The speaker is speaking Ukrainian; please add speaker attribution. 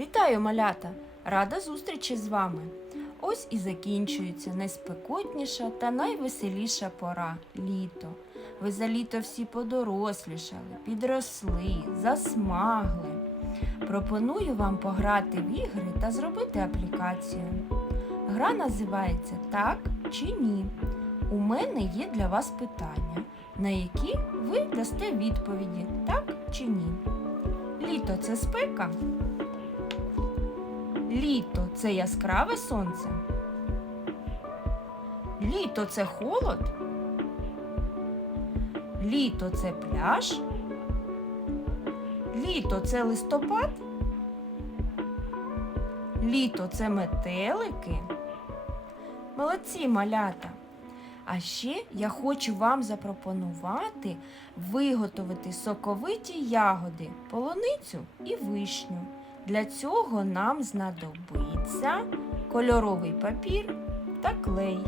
Speaker 1: Вітаю, малята! Рада зустрічі з вами. Ось і закінчується найспекотніша та найвеселіша пора літо. Ви за літо всі подорослішали, підросли, засмагли. Пропоную вам пограти в ігри та зробити аплікацію. Гра називається Так чи ні. У мене є для вас питання, на які ви дасте відповіді так чи ні. Літо це спека. Літо це яскраве сонце. Літо це холод. Літо це пляж. Літо це листопад. Літо це метелики. Молодці малята. А ще я хочу вам запропонувати виготовити соковиті ягоди, полуницю і вишню. Для цього нам знадобиться кольоровий папір та клей.